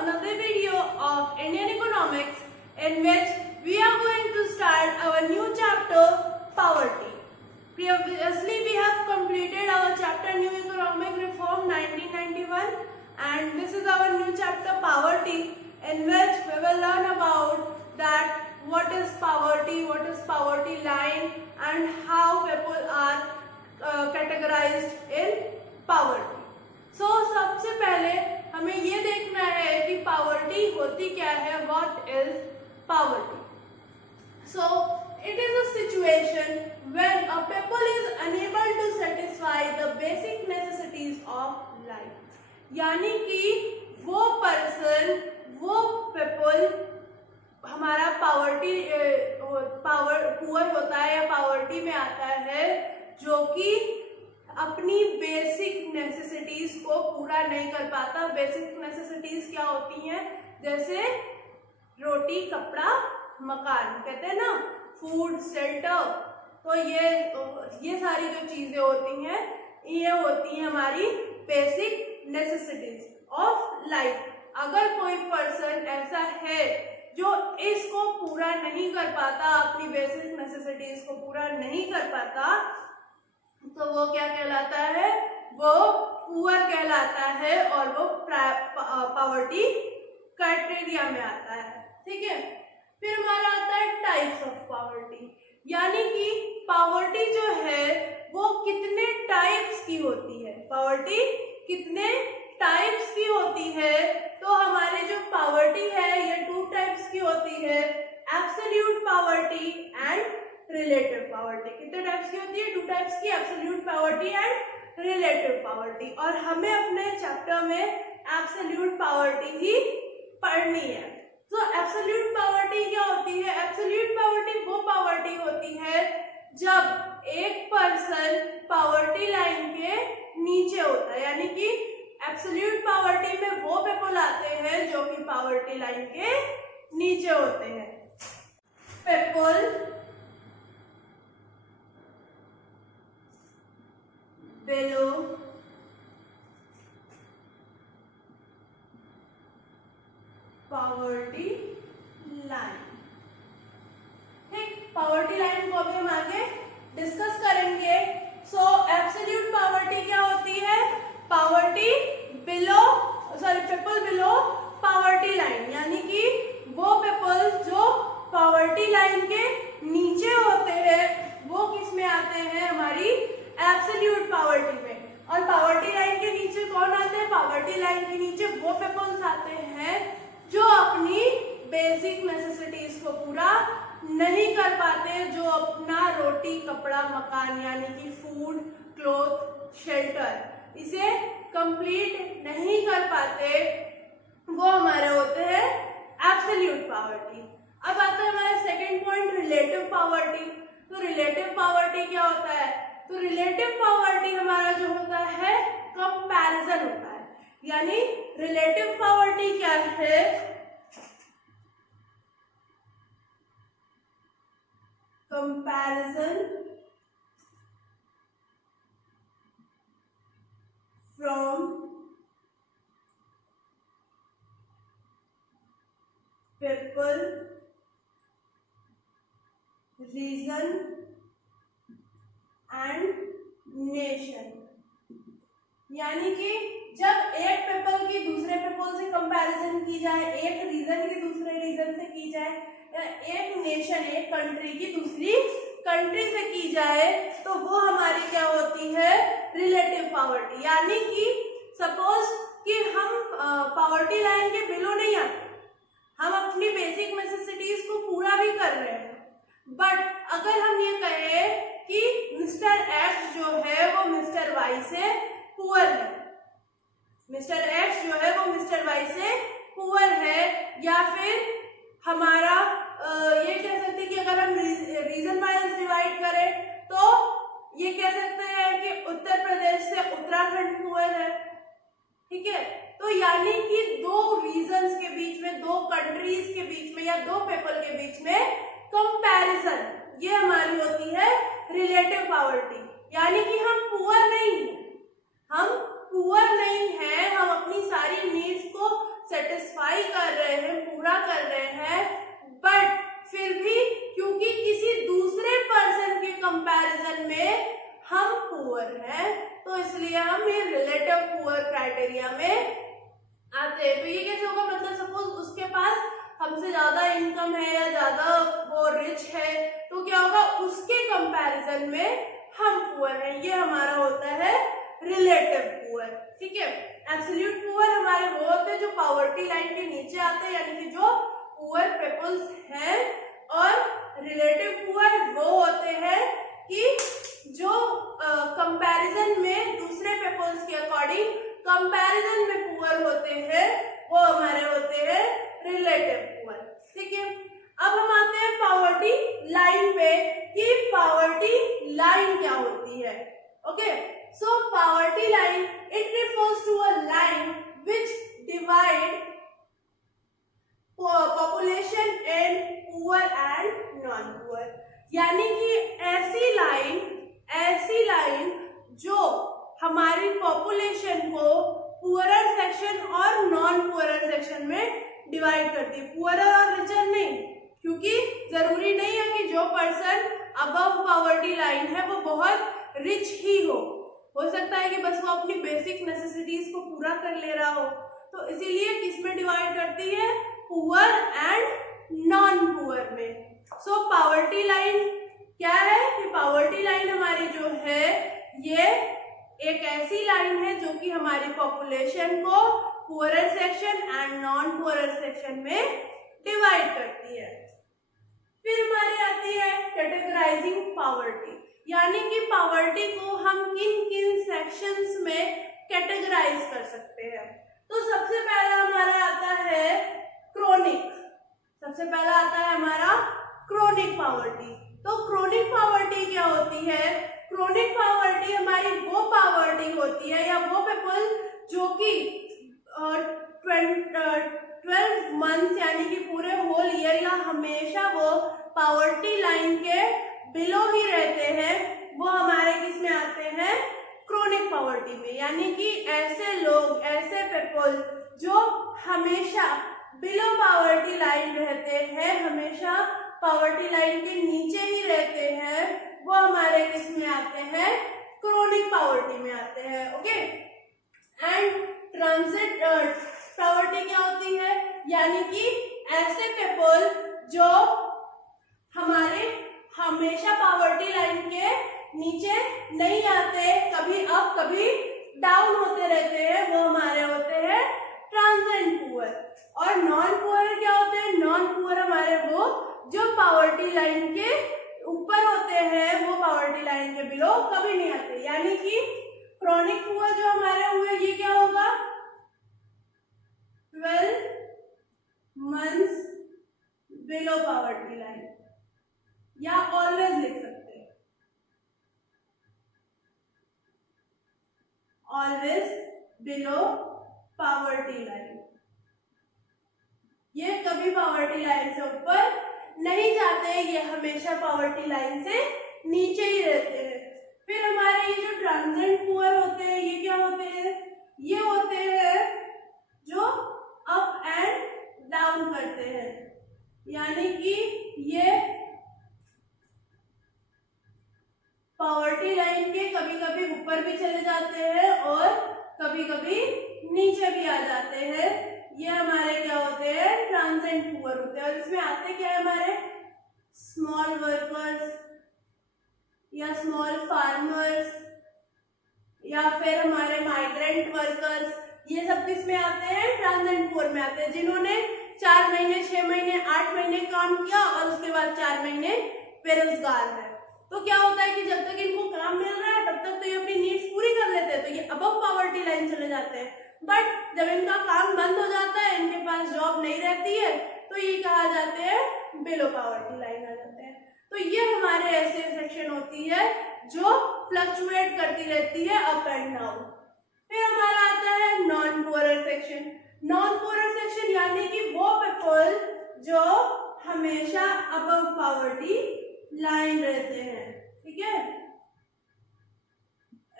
another video of Indian economics in which we are going to start our new chapter, poverty. Previously we have completed our chapter New Economic Reform 1991 and this is our new chapter poverty, in which we will learn about that what is poverty line and how people are categorized in poverty. So सबसे पहले हमें ये देखना है कि poverty होती क्या है, what is poverty. So it is a situation when a people is unable to satisfy the basic necessities of life. यानी कि वो person, वो people हमारा पुअर होता है या पावर्टी में आता है, जो कि अपनी बेसिक नेसेसिटीज को पूरा नहीं कर पाता. बेसिक नेसेसिटीज क्या होती हैं? जैसे रोटी, कपड़ा, मकान, कहते हैं ना, फूड, शेल्टर. तो ये सारी जो चीजें होती हैं, ये होती हैं हमारी बेसिक नेसेसिटीज ऑफ लाइफ. अगर कोई पर्सन ऐसा है जो इसको पूरा नहीं कर पाता, अपनी बेसिक नेसेसिटीज को पूरा नहीं कर पाता, तो वो क्या कहलाता है? वो पुअर कहलाता है और वो पॉवर्टी क्राइटेरिया में आता है. ठीक है. फिर हमारा आता है टाइप्स ऑफ पॉवर्टी, यानी कि पॉवर्टी जो है वो कितने टाइप्स की होती है. पॉवर्टी कितने टाइप्स की होती है? तो हमारे जो पॉवर्टी है ये 2 टाइप्स की होती है, absolute poverty and relative poverty. कितने टाइप्स की होती है? 2 टाइप्स की, absolute poverty and relative poverty. और हमें अपने चैप्टर में एब्सोल्यूट पॉवर्टी ही पढ़नी है. तो एब्सोल्यूट पॉवर्टी क्या होती है? एब्सोल्यूट पॉवर्टी वो पॉवर्टी होती है जब एक पर्सन पॉवर्टी लाइन के नीचे होता है. यानी कि एब्सोल्यूट पॉवर्टी में वो पीपल आते हैं जो कि पॉवर्टी लाइन के नीचे होते हैं. People below poverty line. ठीक, पॉवर्टी लाइन को अभी हम आगे डिस्कस करेंगे. सो एब्सोल्यूट पॉवर्टी क्या होती है? Poverty people below poverty line, यानी कि वो पीपल जो पॉवर्टी लाइन के नीचे होते हैं वो किस में आते हैं? हमारी एब्सोल्यूट पॉवर्टी में. और पॉवर्टी लाइन के नीचे कौन आते हैं? पॉवर्टी लाइन के नीचे वो पीपल्स आते हैं जो अपनी बेसिक नेसेसिटीज को पूरा नहीं कर पाते, जो अपना रोटी, कपड़ा, मकान यानी कि फूड, क्लोथ, शेल्टर इसे कंप्लीट नहीं कर पाते, वो हमारे होते हैं एब्सोल्यूट पॉवर्टी. अब आता है हमारा सेकेंड पॉइंट, रिलेटिव पॉवर्टी. तो रिलेटिव पॉवर्टी क्या होता है? तो रिलेटिव पॉवर्टी हमारा जो होता है कंपैरिजन होता है. यानी रिलेटिव पॉवर्टी क्या है? Comparison from people, region and nation. यानी कि जब एक पीपल की दूसरे पीपल से कंपैरिजन की जाए, एक रीजन की दूसरे रीजन से की जाए, या एक नेशन, एक कंट्री की दूसरी कंट्री से की जाए, तो वो हमारी क्या होती है? Relative poverty. यानी कि सपोज कि हम पॉवर्टी लाइन के बिलो नहीं आते, हम अपनी बेसिक नेसेसिटीज को पूरा भी कर रहे हैं, बट अगर हम ये कहें कि मिस्टर एक्स जो है वो मिस्टर वाई से पुअर है, मिस्टर एक्स जो है वो मिस्टर वाई से पुअर है, या फिर हमारा ये कह सकते हैं कि अगर हम रीजन वाइज डिवाइड करें तो ये कह सकते हैं कि उत्तर प्रदेश से उत्तराखंड पुअर है. ठीक है. तो यानी कि 2 रीजन्स के बीच में, 2 कंट्रीज के बीच में या 2 पीपल के बीच में कंपैरिजन, ये हमारी होती है रिलेटिव पॉवर्टी. यानी कि हम पुअर नहीं हैं, हम पुअर नहीं हैं, हम अपनी सारी नीड्स को सेटिस्फाई कर रहे हैं, पूरा कर रहे हैं, बट फिर भी क्योंकि किसी दूसरे पर्सन के कंपैरिजन में हम पुअर हैं, तो इसलिए हम ये रिलेटिव पुअर क्राइटेरिया में आते हैं। तो ये कैसे होगा, मतलब सपोज उसके पास हमसे ज्यादा इनकम है या ज्यादा वो रिच है, तो क्या होगा, उसके कंपैरिजन में हम पुअर हैं, ये हमारा होता है रिलेटिव पुअर। ठीक है, एब्सोल्यूट पुअर हमारे वो होते हैं जो पॉवर्टी लाइन के नीचे आते हैं, यानी कि जो पुअर पीपल्स हैं, और रिलेटिव पुअर वो होते हैं कि जो कंपैरिजन में दूसरे पीपल्स के अकॉर्डिंग कंपैरिजन में पुअर होते हैं, वो हमारे होते हैं रिलेटिव पुअर। ठीक है, अब हम आते हैं पॉवर्टी लाइन पे कि पॉवर्टी लाइन क्या होती है। Okay, so poverty line it refers to a line which divide population in poor and non poor, यानी कि ऐसी लाइन जो हमारी पॉपुलेशन को पुअरर सेक्शन और नॉन पुअरर सेक्शन में डिवाइड करती है। पुअरर और रिचर नहीं, क्योंकि जरूरी नहीं है कि जो पर्सन अबव पॉवर्टी लाइन है वो बहुत रिच ही हो सकता है कि बस वो अपनी बेसिक नेसेसिटीज को पूरा कर ले रहा हो। तो इसीलिए किसमें डिवाइड करती है, पुअर एंड नॉन पुअर में। सो पॉवर्टी लाइन क्या है कि पॉवर्टी लाइन हमारी जो है ये एक ऐसी लाइन है जो कि हमारी पॉपुलेशन को poorer section and non poorer section में डिवाइड करती है। फिर हमारी आती है कैटेगराइजिंग पॉवर्टी, यानी कि पॉवर्टी को हम किन किन सेक्शंस में कैटेगराइज कर सकते हैं। तो सबसे पहला हमारा आता है क्रोनिक, सबसे पहला आता है हमारा क्रोनिक पॉवर्टी। तो क्रोनिक पॉवर्टी क्या होती है, क्रोनिक पॉवर्टी हमारी वो पॉवर्टी होती है या वो पीपल जो कि 12 मंथ्स यानी कि पूरे होल ईयर या हमेशा वो पॉवर्टी लाइन के बिलो ही रहते हैं, वो हमारे किस में आते हैं, क्रोनिक पॉवर्टी में। यानी कि ऐसे लोग, ऐसे पीपल जो हमेशा बिलो पॉवर्टी लाइन रहते हैं, हमेशा पॉवर्टी लाइन के नीचे ही रहते हैं, वो हमारे किस में आते हैं, क्रोनिक पॉवर्टी में आते हैं। ओके, एंड ट्रांजिट पॉवर्टी क्या होती है, यानी कि ऐसे पीपल जो हमारे हमेशा पॉवर्टी लाइन के नीचे नहीं आते, कभी अप कभी डाउन होते रहते हैं, वो हमारे होते हैं ट्रांजिएंट पुअर। और नॉन पुअर क्या होते हैं, नॉन पुअर हमारे वो जो पॉवर्टी लाइन के ऊपर होते हैं, वो पॉवर्टी लाइन के बिलो कभी नहीं आते। यानी कि क्रोनिक पुअर जो हमारे हुए ये क्या होगा, 12 मंथ्स बिलो पॉवर्टी लाइन, या ऑलवेज लिख सकते हैं, ऑलवेज बिलो पॉवर्टी लाइन। ये कभी पॉवर्टी लाइन से ऊपर नहीं जाते, ये हमेशा पॉवर्टी लाइन से नीचे ही रहते हैं। फिर हमारे ये जो ट्रांजिएंट पुअर होते हैं, ये क्या होते हैं, ये होते हैं जो अप एंड डाउन करते हैं, यानी कि ये पॉवर्टी लाइन के कभी कभी ऊपर भी चले जाते हैं और कभी कभी नीचे भी आ जाते हैं। ये हमारे क्या होते हैं, ट्रांजिएंट पुअर होते हैं। और इसमें आते क्या है हमारे स्मॉल वर्कर्स या स्मॉल फार्मर्स या फिर हमारे माइग्रेंट वर्कर्स, ये सब किस में आते हैं, ट्रांजिएंट पुअर में आते हैं, जिन्होंने 4 महीने 6 महीने 8 महीने काम किया और उसके बाद 4 महीने बेरोजगार है। तो क्या होता है कि जब तक इनको काम मिल रहा है तब तक तो ये अपनी नीड्स पूरी कर लेते हैं, तो ये अबव पॉवर्टी लाइन चले जाते हैं। बट जब इनका काम बंद हो जाता है, इनके पास जॉब नहीं रहती है, तो ये कहा जाते हैं बिलो पॉवर्टी लाइन आ जाते हैं। तो ये हमारे ऐसे सेक्शन होती है जो फ्लक्चुएट करती रहती है अप एंड डाउन। फिर हमारा आता है non poorer section. Non poorer section यानी कि वो पीपल जो हमेशा अबव पॉवर्टी लाइन रहते हैं, ठीक है,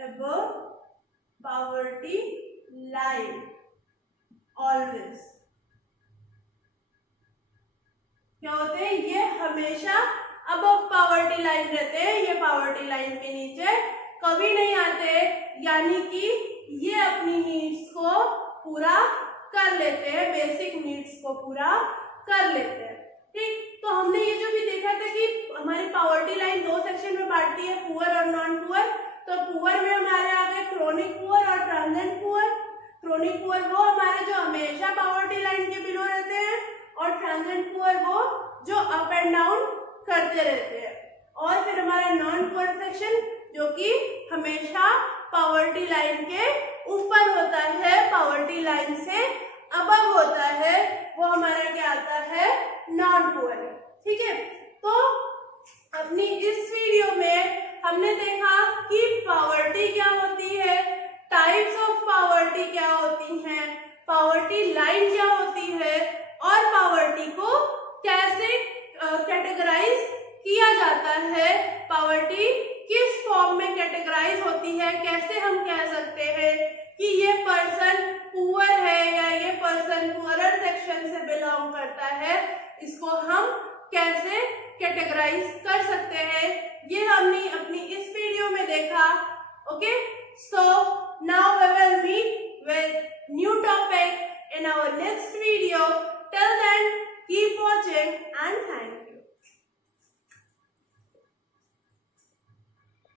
अबव पॉवर्टी लाइन ऑलवेज। क्या होते हैं, ये हमेशा अबव पॉवर्टी लाइन रहते हैं, ये पॉवर्टी लाइन के नीचे कभी नहीं आते, यानी कि ये अपनी नीड्स को पूरा कर लेते हैं, बेसिक नीड्स को पूरा कर लेते हैं। ठीक, तो हमने ये जो भी देखा था कि हमारी पॉवर्टी लाइन दो सेक्शन में बांटती है, पुअर और नॉन पुअर। तो पुअर में हमारे आ गए क्रोनिक पुअर और ट्रांजिएंट पुअर। क्रोनिक पुअर वो हमारे जो हमेशा पॉवर्टी लाइन के बिलो रहते हैं, और ट्रांजिएंट पुअर वो जो अप एंड डाउन करते रहते हैं। और फिर हमारा नॉन पुअर सेक्शन जो कि हमेशा पॉवर्टी लाइन के ऊपर होता है, पॉवर्टी लाइन से अबव होता है, वो हमारा क्या आता है, नॉन पुअर। ठीक है, तो अपनी इस वीडियो में हमने देखा कि पॉवर्टी क्या होती है, टाइप्स ऑफ पॉवर्टी क्या होती हैं, पॉवर्टी लाइन क्या होती है, और पॉवर्टी को कैसे कैटेगराइज किया जाता है, पॉवर्टी किस फॉर्म में कैटेगराइज होती है, कैसे हम कह सकते हैं कि ये पर्सन पुअर है या ये पर्सन पुअरर सेक्शन से बिलोंग करता है, इसको हम कैसे कैटेगराइज कर सकते हैं, ये हमने अपनी इस वीडियो में देखा। Okay, so now we will meet with new topic in our next video. Till then, keep watching and thank you.